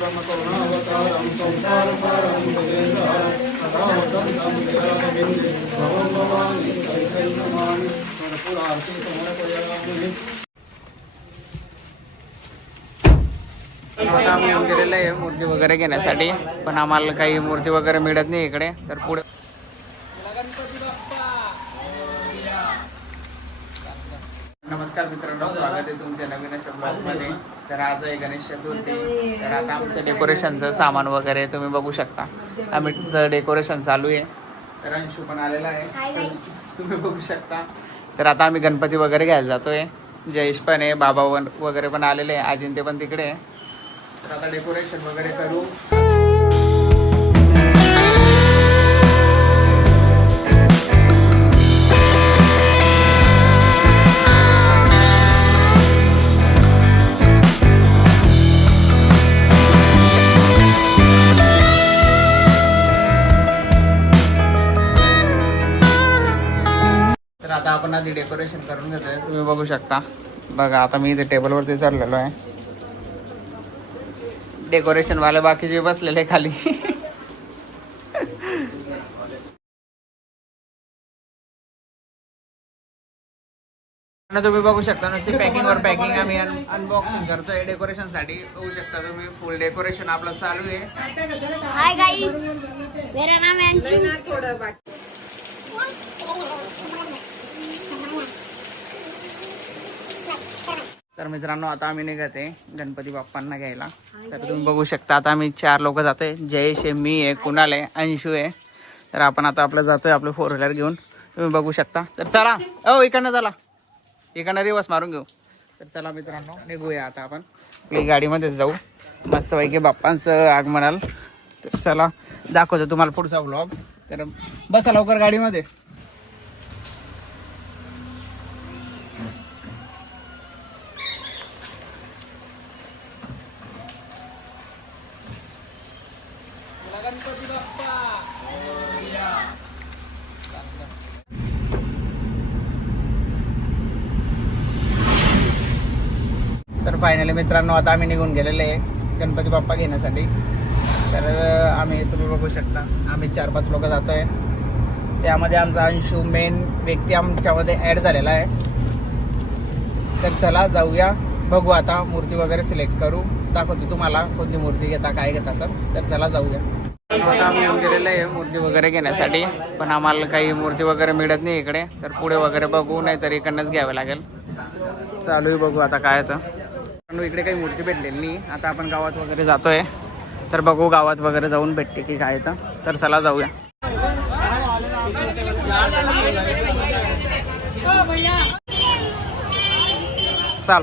आता आम्ही येऊन गेलेलो आहे मूर्ती वगैरे घेण्यासाठी, पण आम्हाला काही मूर्ती वगैरे मिळत नाही इकडे. तर पुढे नमस्कार मित्रांनो, स्वागत आहे तुमच्या नवीन अशा ब्लॉगमध्ये. तर आज आहे गणेश चतुर्थी. तर आता आमचं डेकोरेशनचं सामान वगैरे तुम्ही बघू शकता. आम्हीचं डेकोरेशन चालू आहे. तर अंशू पण आलेला आहे, तुम्ही बघू शकता. तर आता आम्ही गणपती वगैरे घ्यायला जातोय. जयेश पण आहे, बाबा वगैरे पण आलेले आहे, अजिंते पण तिकडे आहे. तर आता डेकोरेशन वगैरे करू. तर आता आपण आधी डेकोरेशन करून घेतोय, तुम्ही बघू शकता. बघा आता मी इथे टेबलवरती चढलेलो आहे. डेकोरेशन वाले बाकीचे बसलेले खाली. तुम्ही बघू शकता नुसती पॅकिंग वर पॅकिंग आम्ही अनबॉक्सिंग करतोय डेकोरेशन साठी. बघू शकता तुम्ही फुल डेकोरेशन आपलं चालू आहे. हाय गाइस, मेरा नाम है अंशु. थोड़ा बाकी. तर मित्रांनो आता आम्ही निघते गणपती बाप्पांना घ्यायला. तर तुम्ही बघू शकता आता आम्ही 4 लोक जातोय. जयेश आहे, मी आहे, कुणाल आहे, अंशू आहे. तर आपण आता आपलं जातोय आपलं 4 व्हीलर घेऊन, तुम्ही बघू शकता. तर चला इकडनं चला, इकडनं रिवर्स मारून घेऊ. तर चला मित्रांनो निघूया आता आपण आपली गाडीमध्येच जाऊ. मस्तपैकी बाप्पांचं आगमनाल. तर चला दाखवतो तुम्हाला पुढचा व्लॉग. तर बसा लवकर गाडीमध्ये. गणपती बाप्पा तर फायनली मित्रांनो आता आम्ही निघून गेलेले आहे गणपती बाप्पा घेण्यासाठी. तर आम्ही तुम्ही बघू शकता आम्ही 4-5 लोक जातोय. त्यामध्ये आमचा अंशू मेन व्यक्ती आमच्यामध्ये ॲड झालेला आहे. तर चला जाऊया, बघू आता मूर्ती वगैरे सिलेक्ट करू, दाखवतो तुम्हाला कोणती मूर्ती घेता काय घेता. तर चला जाऊया. आता आम्ही येऊन गेलेलो आहे मूर्ती वगैरे घेण्यासाठी, पण आम्हाला काही मूर्ती वगैरे मिळत नाही इकडे. तर पुढे वगैरे बघू, नाही तर इकडनंच घ्यावं लागेल. चालू आहे, बघू आता काय तर. पण इकडे काही मूर्ती भेटलेली नाही. आता आपण गावात वगैरे जातोय, तर बघू गावात वगैरे जाऊन भेटते की काय तर चला जाऊया. चाल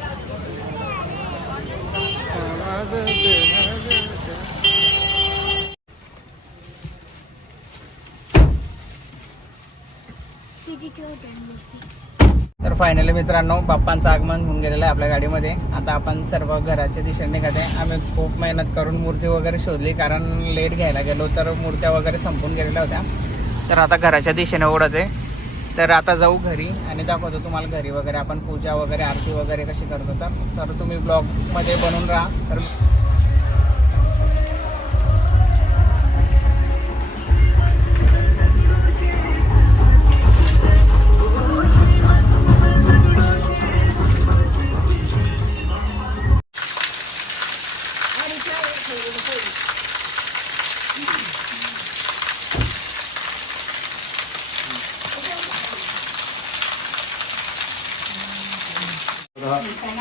तर फायनली मित्रांनो बाप्पांचं आगमन होऊन गेलेलं आहे आपल्या गाडीमध्ये. आता आपण सर्व घराच्या दिशेने निघते. आम्ही खूप मेहनत करून मूर्ती वगैरे शोधली, कारण लेट घ्यायला गेलो तर मूर्त्या वगैरे संपून गेलेल्या होत्या. तर आता घराच्या दिशेने ओढत आहे. तर आता जाऊ घरी आणि दाखवतो तुम्हाला घरी वगैरे आपण पूजा वगैरे आरती वगैरे कशी करतो. तर तुम्ही ब्लॉगमध्ये बनवून राहा. तर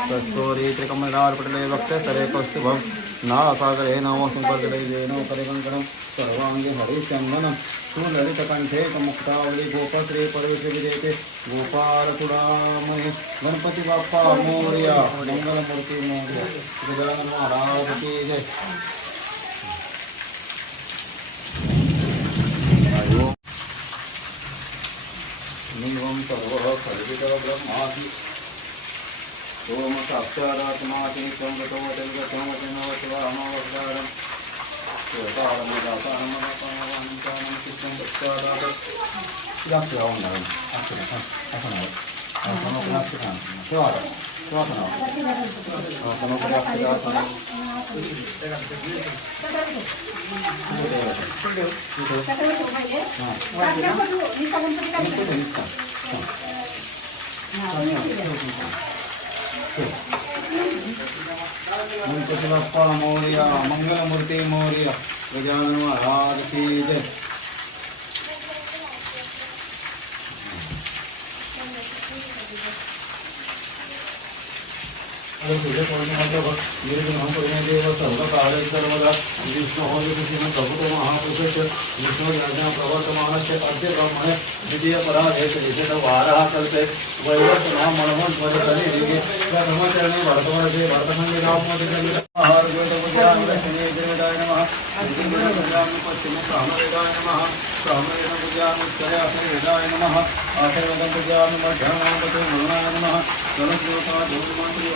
तत्सोरी त्रिकमलनार्पटले वक्ते सरे कौस्तुभं नासागरे नमो संपर्कलैजेनो करेकङ्कणं सर्वाङ्गे हरिचन्दनं सुललितकण्ठे कमुक्तावली गोपश्री परमेश्वरी विजयते गोपालचूडामणि गणपति बाप्पा मोरया मंगलमूर्ति मोरया गजानन महाराज की जय. निवं सर्वः कल्पितब्रह्मादि ओम साक्षादात्माति नित्यं गतो वचनवचनवचवामवस्कारं स्वतारमदातारमदातारमदातारं चित्तं पश्चादात् दाक्षावन्दारं अक्षरं असनावत् असनोकनाक्षरं स्वागतम् गणपती बाप्पा मोरया, मंगलमूर्ती मोरया, गजानन महाराज की जय. तुझे पौर्णिमाचा भक्त निर्गुण देव सर्व काळे सर्वदा विष्णू होय कृष्ण प्रभुत महापुरुष विष्णू ज्ञान प्रवर्तमानस्य अद्य ब्रह्मणे द्वितीय पराधेश विशेष वारः कल्पे वैवत नाम मनमोहन स्मरे कले दिगे ब्रह्मचरणे भरतवर्षे भरतखंडे रामोदि आहार गोत पुजान लक्ष्मी देवताय नमः श्रीगुरु पुजान पश्चिम सामवेदाय नमः सामवेद पुजान उत्तरे अथर्ववेदाय नमः अथर्ववेद पुजान मध्याह्नाय गुरुनाय नमः सरस्वता धूममंत्री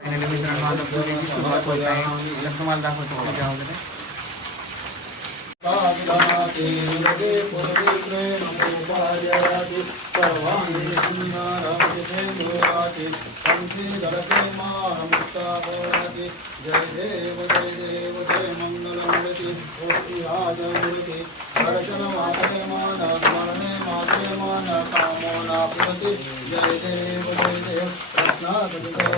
फायनली मित्रांनो आता पूजेची सुरुवात होत आहे. तर तुम्हाला दाखवतो पूजा वगैरे. जय देव जय मंगलमूर्ति मूर्ति अर्चन वासने मान स्मरणे मात्रे मान कामोना पुरति जय देव रत्नागरा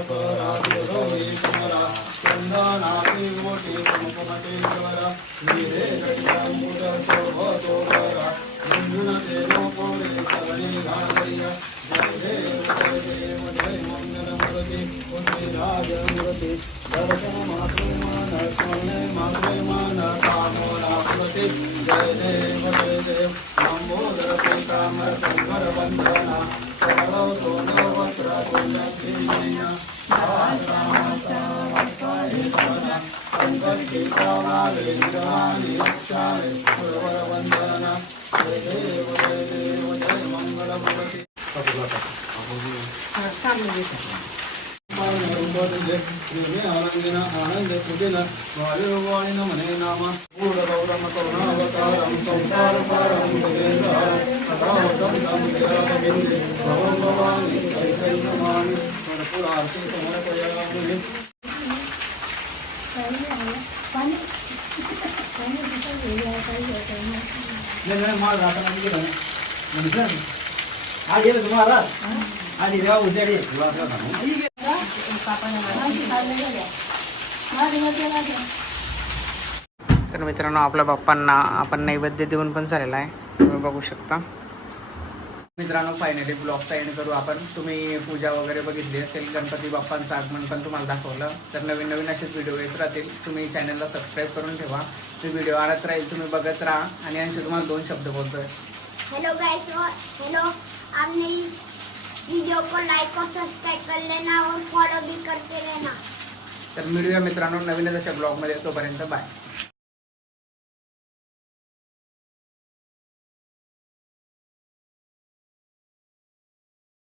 चंदनाति कोटि मुखमटेश्वरा वीरे गजामुद शोभतोरा मंजुनते लोकोरे सवने गानरिया जय देव जय मंगलमूर्ति राजमूर्ति दर्शन मात्रे मान स्मरणे मात्रे मान कामोना पुरति जय देव लंबोदर पीताम्बर शंकर वंदना सर्वो सोनो वस्त्र पुण्यश्रीया संकट की कावाले निरानी रक्षाए सुरवर वंदना जय देव जय मंगलमूर्ति आनंद पूजन वायुवाणी नमने नाम पूर्ण गौरम करुणावतारम संसार पारम अथावतम भवं भवानी कैकैकमानि पुरार्थे समर्पयामि. तर मित्रांनो आपल्या बाप्पांना आपण नैवेद्य देऊन पण झालेला आहे. तुम्ही बघू शकता. मित्रांनो फायनली ब्लॉगचा एंड करू आपण. तुम्ही पूजा वगैरे बघितली असेल, गणपती बाप्पांचं आगमन पण तुम्हाला दाखवलं. तर नवीन नवीन असेच व्हिडिओ येत राहतील. तुम्ही चॅनलला सबस्क्राईब करून ठेवा. ते व्हिडिओ आणत राहील, तुम्ही बघत राहा. आणि आणखी तुम्हाला 2 शब्द बोलतोय. Hello guys, hello. आपने इस वीडियो को लाइक और सब्सक्राइब कर लेना और फॉलो भी करते रहना. तर मिळूया मित्रांनो नवीनच अशा ब्लॉगमध्ये. तोपर्यंत बाय.